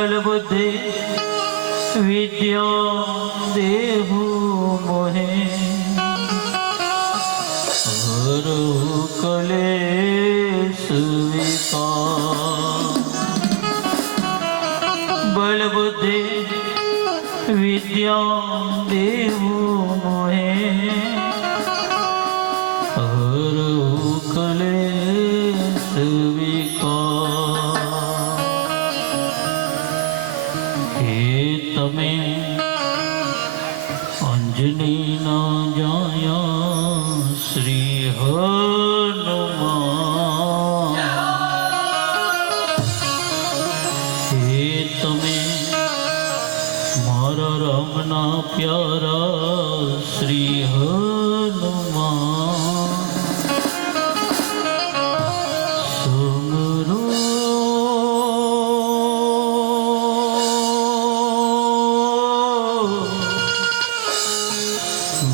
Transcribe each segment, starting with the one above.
बल बुद्धि विद्या देहु मोहे हरु कलेश विकार। बल बुद्धि विद्या देहु मोहे हरु कलेश विकार। हे तमे अंजनी न जाया श्री हनुमान। हे तमे मारा रामना प्यारा श्री हनुमान। सुमरो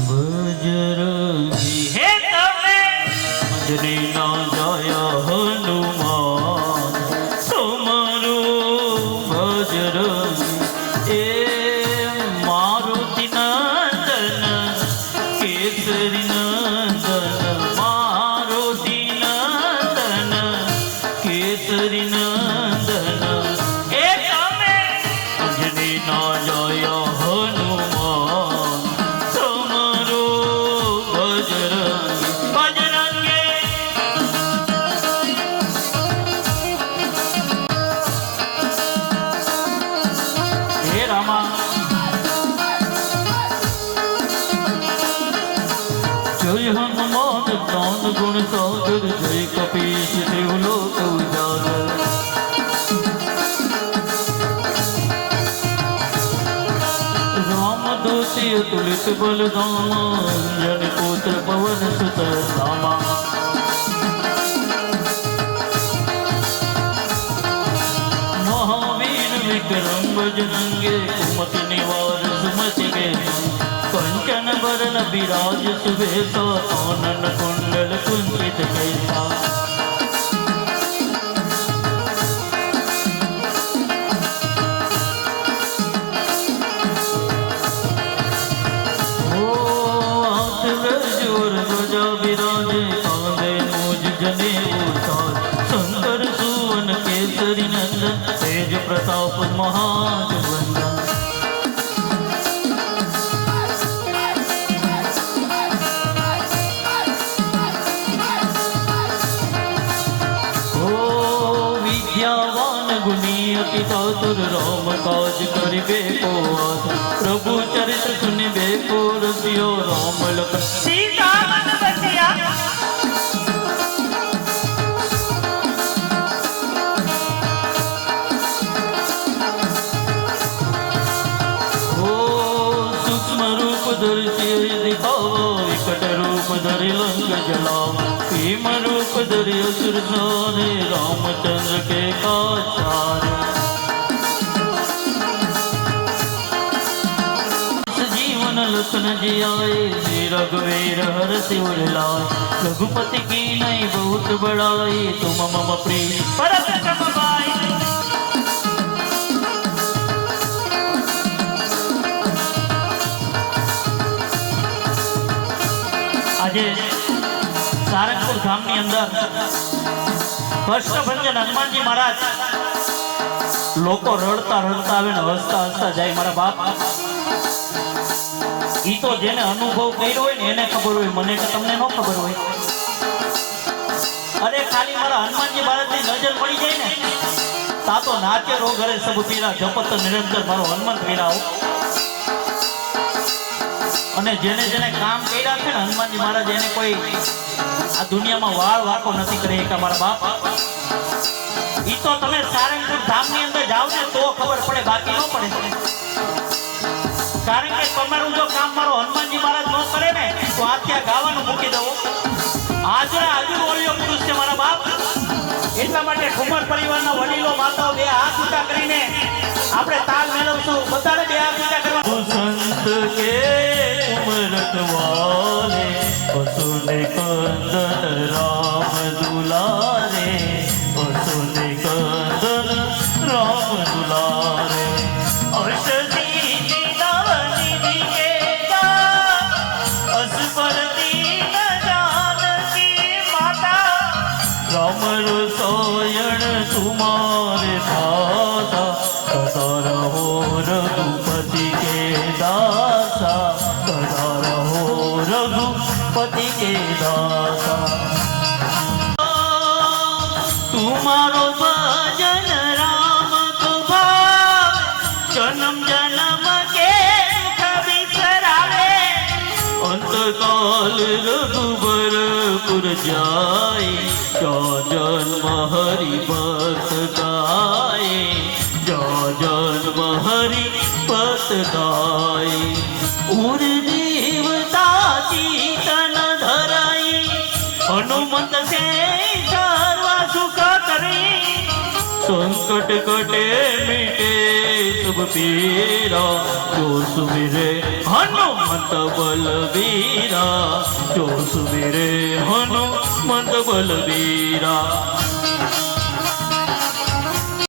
बजरंगी। हे तमे अंजनी ना जाया हनुमान सुमरो बजरंगी। ए मारुति नंदन केसरी नंदन मारुति नंदन केसरी नंदन। ए तमे अंजनी ना जाया हनुमान सुमरो बजरंगी। बजरंगी हे रामा जय हनुमान ज्ञान गुण सागर जय कपीश देव लोक उजागर। राम दूती अतुलित बलधामा जन पुत्र पवन सुत धामा। महावीर विक्रम बजरंगे कुमति निवार सुमति के कंचन बरन विराज सुबेसा कानन कुंडल कुंचित कैसा। ओ हाथ ब्रज और ध्वजा विराजे कांधे मूज जनेऊ साज। सुंदर सुवन केसरी नंदन तेज प्रताप महाजगवंदन। विद्यावान गुणी अति चातुर राम काज करिबे को आतुर। प्रभु चरित्र सुनिबे को रसियो राम लखन सीता मन बसिया। ओ सूक्ष्म रूप धरि सिय दिखावा विकट रूप धरि लंक जलावा। भीम रूप धरि असुर सारे रामचंद्र के काचारे। जीवन लखन जियाए श्री रघुवीर हरषि उर लाए। रघुपति की नहीं बहुत बड़ाई तुम मम प्रिय परम तम पाई। આજે સારંગપુર ગામની અંદર કષ્ટભંજન હનુમાનજી મહારાજ લોકો રડતા રડતા આવે ને હસતા હસતા જાય। મારા બાપ ઈ તો જેને અનુભવ કર્યો હોય ને એને ખબર હોય, મને કે તમને ન ખબર હોય। અરે ખાલી મારા હનુમાનજી મહારાજની નજર પડી જાય ને તા તો નાચે રો ઘરે સબ પીરા જપત નિરંતર મારો હનુમંત પીરાઓ। અને જેને જેને કામ કર્યા છે ને હનુમાનજી મહારાજ એને કોઈ આ દુનિયામાં વાળ વાકો નથી કરી કે મારા બાપ ઈ તો તમે સારંગપુર ધામની અંદર જાવ ને તો ખબર પડે, બાકી ન પડે। કારણ કે તમારું જો કામ મારો હનુમાનજી મહારાજ ન કરે ને તો આ ત્યાં ગાવાનું મૂકી દો। આજરા આજુ બોલ્યો પુરુષ છે મારા બાપ। એટલા માટે ઠુમર પરિવારના વડીલો માતાઓ બે હાથ ઊંચા કરીને આપણે તાલ મેળવશું। બધાને બે હાથ ઊંચા કરવા। સંત કે ઉમર રખવાલે પશુને કંદન રામ દુલારે, પશુને કંદન રામ દુલારે। के दाता तुम्हारो भजन राम को भाव जन्म जन्म के दुख बिसरावे अंतकाल रघुबरपुर जाए जो जन्म हरि भक्त गाए जो जन्म हरि भक्त गाए उर देवता चीतन धराई हनुमंत से सर्व सुख करे संकट कटे मिटे सब पीरा जो सुमिरे हनुमंत बलवीरा जो सुमिरे हनुमंत बलवीरा।